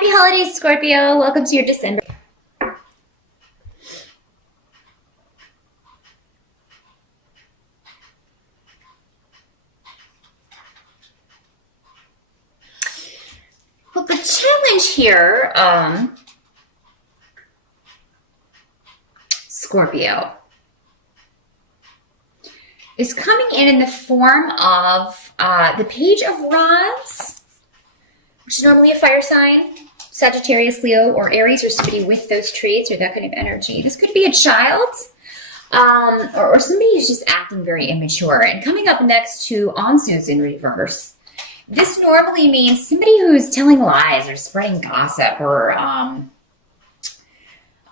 Happy holidays, Scorpio. Welcome to your December. Well, the challenge here, Scorpio, is coming in the form of the Page of Rods, which is normally a fire sign, Sagittarius, Leo, or Aries, or somebody with those traits or that kind of energy. This could be a child, or somebody who's just acting very immature. And coming up next to Ansu's in reverse. This normally means somebody who's telling lies or spreading gossip, or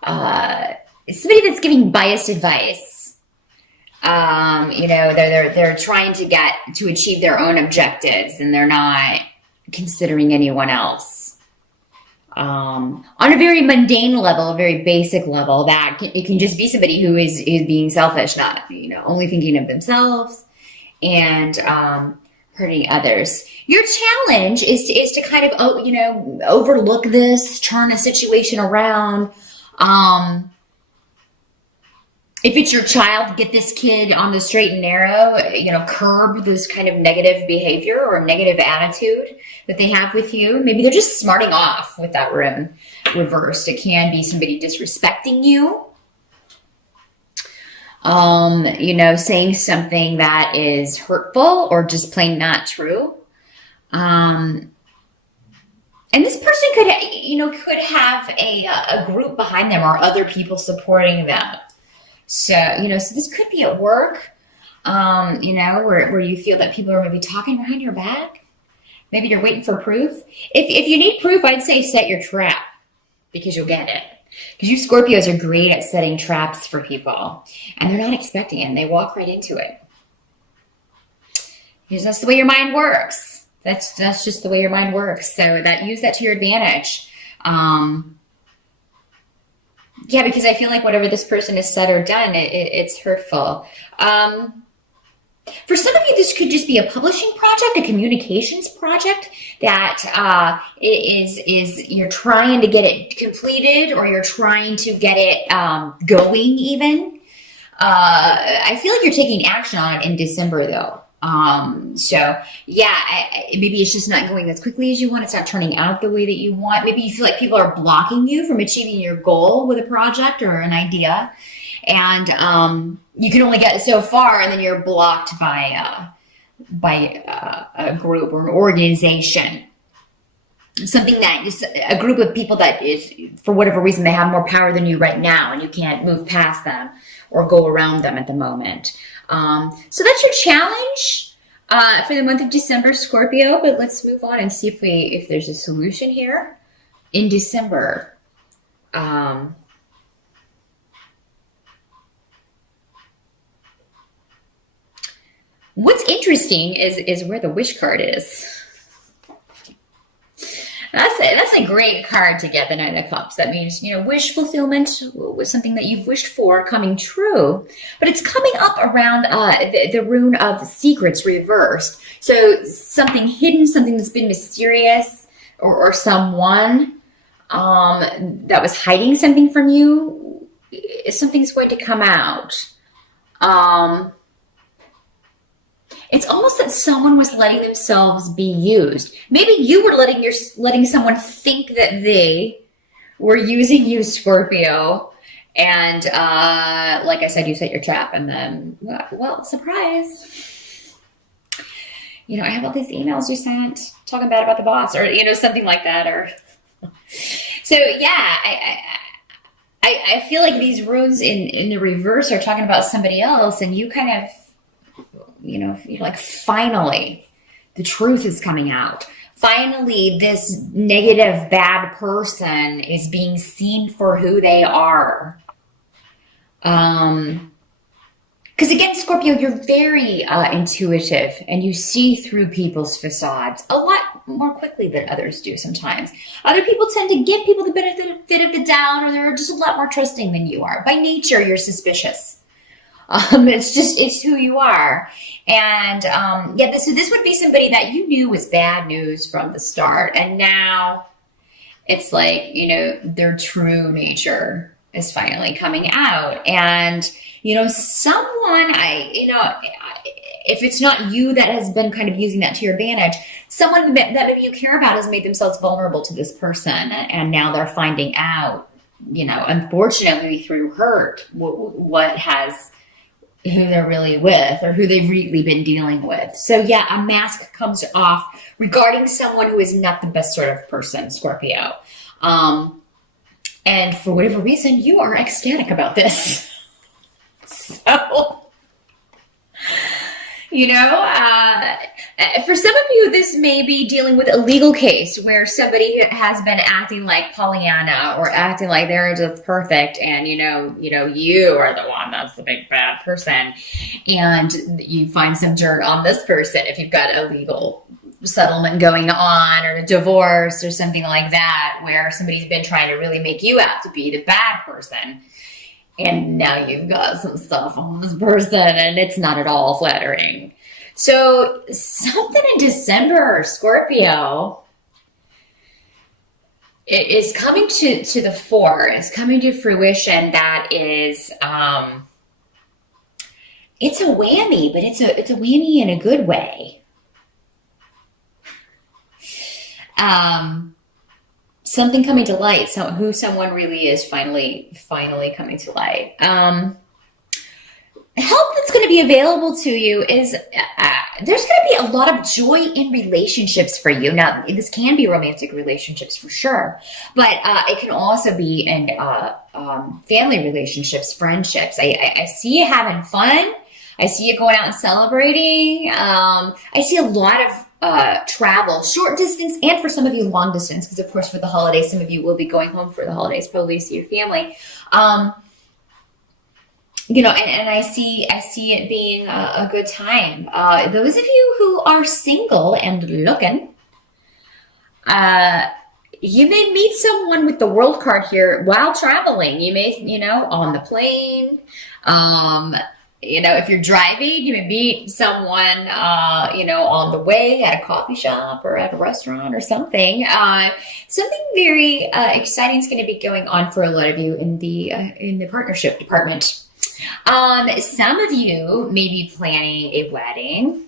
somebody that's giving biased advice. They're trying to achieve their own objectives, and they're not considering anyone else. On a very mundane level, a very basic level, it can just be somebody who is being selfish, not only thinking of themselves and hurting others. Your challenge is to kind of overlook this, turn a situation around. If it's your child, get this kid on the straight and narrow, curb this kind of negative behavior or negative attitude that they have with you. Maybe they're just smarting off with that rune reversed. It can be somebody disrespecting you. Saying something that is hurtful or just plain not true. And this person could have a group behind them or other people supporting them. So this could be at work, where you feel that people are maybe talking behind your back. Maybe you're waiting for proof. If you need proof, I'd say set your trap, because you'll get it. Because you Scorpios are great at setting traps for people, and they're not expecting it, and they walk right into it. Because that's the way your mind works. That's just the way your mind works. So use that to your advantage. Yeah, because I feel like whatever this person has said or done, it's hurtful. For some of you, this could just be a publishing project, a communications project that is you're trying to get it completed, or you're trying to get it going even. I feel like you're taking action on it in December, though. Maybe it's just not going as quickly as you want. It's not turning out the way that you want. Maybe you feel like people are blocking you from achieving your goal with a project or an idea. And you can only get so far, and then you're blocked by a group or an organization. Something that is a group of people that is, for whatever reason, they have more power than you right now, and you can't move past them or go around them at the moment. So that's your challenge for the month of December, Scorpio. But let's move on and see if there's a solution here in December. What's interesting is where the wish card is. That's a great card to get, the Nine of Cups. That means, wish fulfillment was something that you've wished for coming true. But it's coming up around the rune of secrets reversed. So something hidden, something that's been mysterious, or someone that was hiding something from you, something's going to come out. It's almost that someone was letting themselves be used. Maybe you were letting someone think that they were using you, Scorpio. And like I said, you set your trap, and then, well, surprise. I have all these emails you sent talking bad about the boss, or, something like that. Or so, yeah, I feel like these runes in the reverse are talking about somebody else, and you kind of, you're like, finally, the truth is coming out. Finally, this negative, bad person is being seen for who they are. Because again, Scorpio, you're very intuitive, and you see through people's facades a lot more quickly than others do sometimes. Other people tend to give people the benefit of the doubt, or they're just a lot more trusting than you are. By nature, you're suspicious. It's who you are. And, so this would be somebody that you knew was bad news from the start. And now It's like, their true nature is finally coming out. And, someone, if it's not you that has been kind of using that to your advantage, someone that maybe you care about has made themselves vulnerable to this person. And now they're finding out, unfortunately through hurt, who they're really with or who they've really been dealing with. So yeah, a mask comes off regarding someone who is not the best sort of person, Scorpio. And for whatever reason, you are ecstatic about this. So, for some of you, this may be dealing with a legal case where somebody has been acting like Pollyanna or acting like they're just perfect, and you are the one that's the big bad person, and you find some dirt on this person if you've got a legal settlement going on or a divorce or something like that, where somebody's been trying to really make you out to be the bad person. And now you've got some stuff on this person and it's not at all flattering. So something in December, Scorpio, it is coming to the fore. It's coming to fruition. That is, it's a whammy, but it's a whammy in a good way. Something coming to light, so who someone really is finally coming to light. Help that's going to be available to you is there's going to be a lot of joy in relationships for you. Now, this can be romantic relationships for sure, but it can also be in family relationships, friendships. I see you having fun. I see you going out and celebrating. I see a lot of travel, short distance, and for some of you long distance, because of course for the holidays, some of you will be going home for the holidays, probably see your family. And I see it being a good time. Those of you who are single and looking, you may meet someone with the World card here while traveling. You may, on the plane. If you're driving, you may meet someone, on the way at a coffee shop or at a restaurant or something. Something very exciting is going to be going on for a lot of you in the partnership department. Some of you may be planning a wedding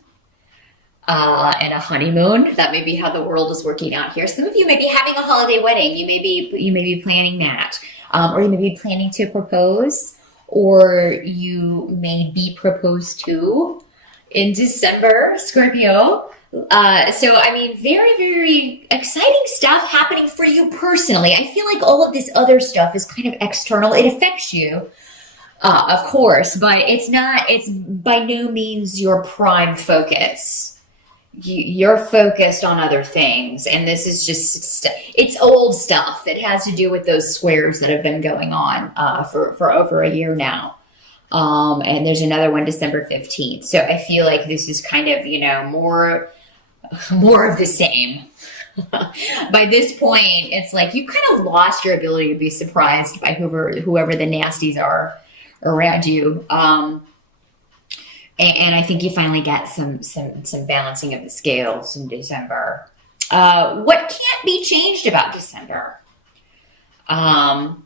and a honeymoon. That may be how the world is working out here. Some of you may be having a holiday wedding. You may be planning that, or you may be planning to propose. Or you may be proposed to in December, Scorpio. Very, very exciting stuff happening for you personally. I feel like all of this other stuff is kind of external. It affects you, of course, but it's by no means your prime focus. You're focused on other things, and this is just it's old stuff. It has to do with those squares that have been going on for over a year now, and there's another one December 15th. So I feel like this is kind of more of the same. By this point, it's like you kind of lost your ability to be surprised by whoever the nasties are around you. And I think you finally get some balancing of the scales in December. What can't be changed about December? There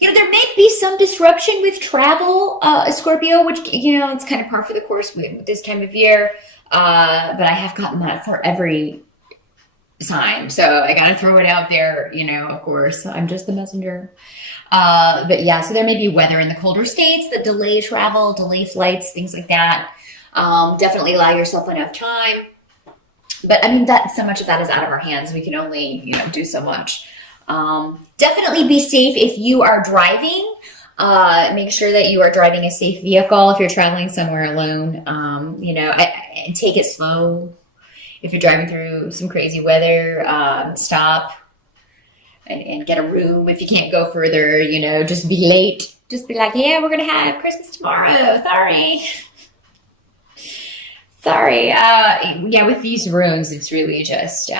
may be some disruption with travel, Scorpio, which, it's kind of par for the course with this time of year. But I have gotten that for every time. So I got to throw it out there, of course. I'm just the messenger. But yeah, so there may be weather in the colder states that delay travel, delay flights, things like that. Definitely allow yourself enough time. But so much of that is out of our hands. We can only, do so much. Definitely be safe if you are driving. Make sure that you are driving a safe vehicle if you're traveling somewhere alone. And take it slow. If you're driving through some crazy weather, stop. And get a room if you can't go further, just be late. Just be like, yeah, we're going to have Christmas tomorrow. Sorry. Yeah, with these rooms, it's really just,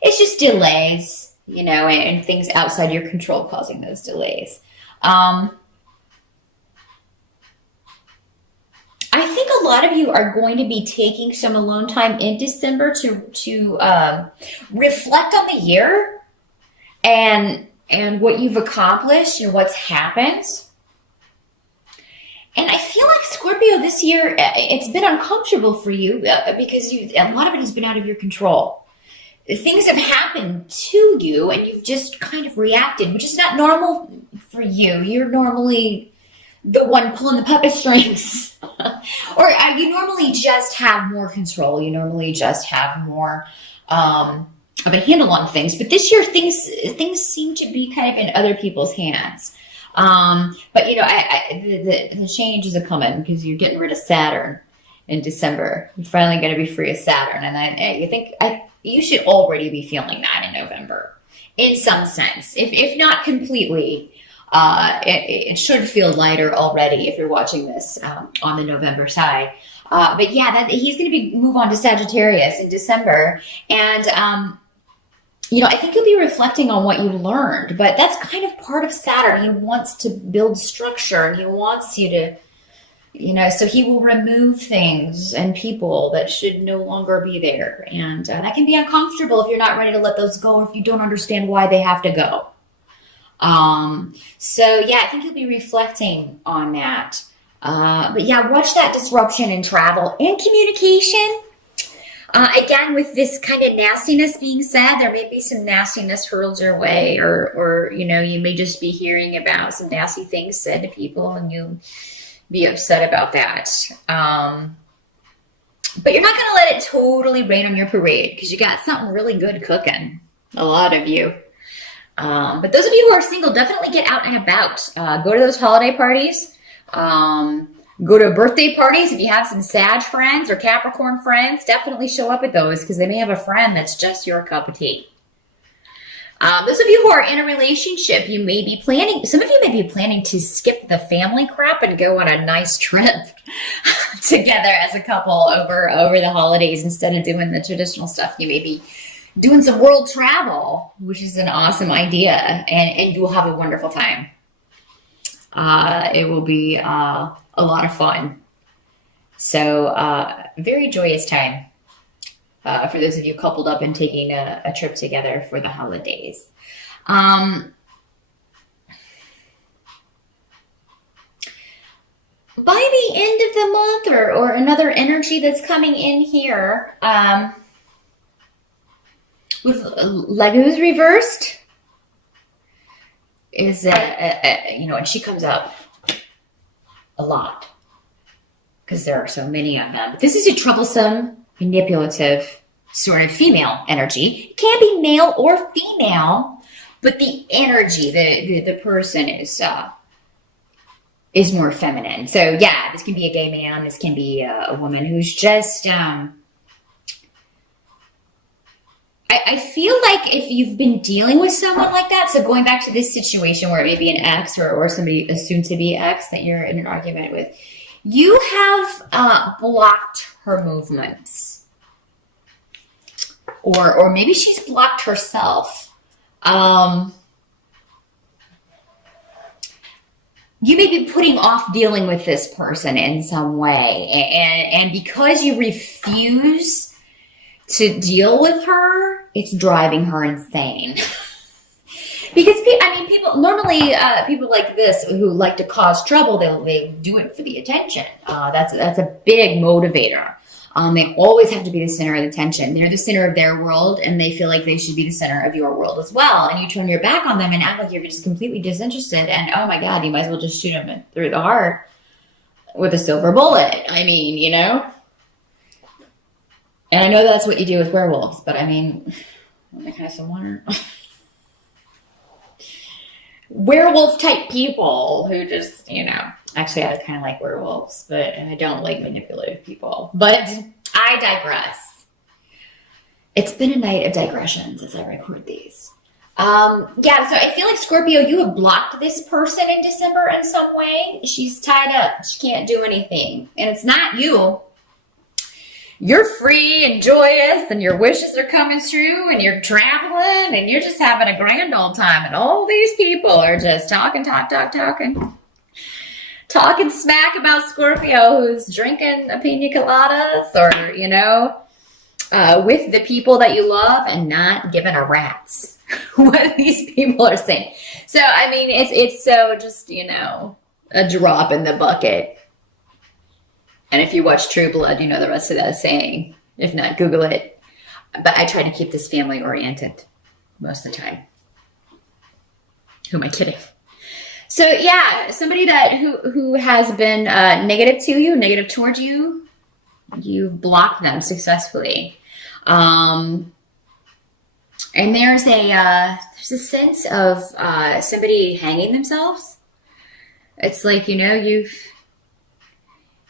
it's just delays, and things outside your control causing those delays. I think a lot of you are going to be taking some alone time in December to reflect on the year and what you've accomplished and what's happened. And I feel like Scorpio this year, it's been uncomfortable for you because a lot of it has been out of your control. Things have happened to you and you've just kind of reacted, which is not normal for you. You're normally the one pulling the puppet strings. Or you normally just have more control. You normally just have more of a handle on things. But this year, things seem to be kind of in other people's hands. But you know, the changes are coming because you're getting rid of Saturn in December. You're finally going to be free of Saturn, and I think you should already be feeling that in November, in some sense, if not completely. It should feel lighter already if you're watching this on the November side. But yeah, he's going to move on to Sagittarius in December, and you know, I think you'll be reflecting on what you learned, but that's kind of part of Saturn. He wants to build structure and he wants you to, you know, so he will remove things and people that should no longer be there. And that can be uncomfortable if you're not ready to let those go or if you don't understand why they have to go. So yeah, I think you'll be reflecting on that. But yeah, watch that disruption in travel and communication. Again, with this kind of nastiness being said, there may be some nastiness hurled your way, or you know, you may just be hearing about some nasty things said to people, and you be upset about that. But you're not going to let it totally rain on your parade because you got something really good cooking. A lot of you. But those of you who are single, definitely get out and about. Go to those holiday parties. Go to birthday parties. If you have some Sag friends or Capricorn friends, definitely show up at those because they may have a friend that's just your cup of tea. Those of you who are in a relationship, you may be planning, some of you may be planning to skip the family crap and go on a nice trip together as a couple over the holidays instead of doing the traditional stuff. You may be doing some world travel, which is an awesome idea, and you will have a wonderful time. It will be a lot of fun. So, very joyous time for those of you coupled up and taking a trip together for the holidays. By the end of the month, or another energy that's coming in here, with Legu's reversed, is you know, and she comes up a lot because there are so many of them. But this is a troublesome, manipulative sort of female energy. It can be male or female, but the energy, the person is more feminine. So yeah, this can be a gay man. This can be a woman who's just. I feel like if you've been dealing with someone like that, so going back to this situation where it may be an ex or somebody, a soon-to-be ex that you're in an argument with, you have blocked her movements. Or maybe she's blocked herself. You may be putting off dealing with this person in some way. And because you refuse to deal with her, it's driving her insane. Because, I mean, people normally, people like this who like to cause trouble, they do it for the attention. That's a big motivator. They always have to be the center of attention. They're the center of their world, and they feel like they should be the center of your world as well. And you turn your back on them and act like you're just completely disinterested. And oh my God, you might as well just shoot them through the heart with a silver bullet. I mean, you know. And I know that's what you do with werewolves, but I mean, I kind of wonder. Werewolf type people who just, you know, actually I kind of like werewolves, and I don't like manipulative people, but I digress. It's been a night of digressions as I record these. Yeah, so I feel like Scorpio, you have blocked this person in December in some way. She's tied up. She can't do anything. And it's not you. You're free and joyous and your wishes are coming true and you're traveling and you're just having a grand old time and all these people are just talking talking smack about Scorpio who's drinking a pina coladas or, with the people that you love and not giving a rat's what these people are saying. So, I mean, it's so just, a drop in the bucket. And if you watch True Blood, you know the rest of that saying. If not, Google it. But I try to keep this family oriented most of the time. Who am I kidding? So yeah, somebody who has been negative to you, negative towards you, you've blocked them successfully. And there's a sense of somebody hanging themselves. It's like, you've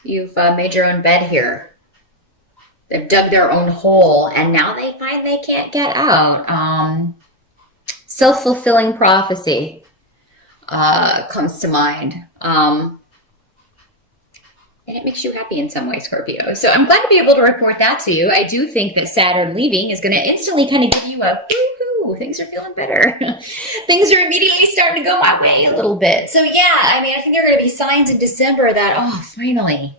made your own bed here. They've dug their own hole, and now they find they can't get out. Self-fulfilling prophecy comes to mind. And it makes you happy in some way, Scorpio. So I'm glad to be able to report that to you. I do think that Saturn leaving is going to instantly kind of give you a woo-hoo. Things are feeling better. Things are immediately starting to go my way a little bit. So yeah, I mean, I think there are going to be signs in December that, finally,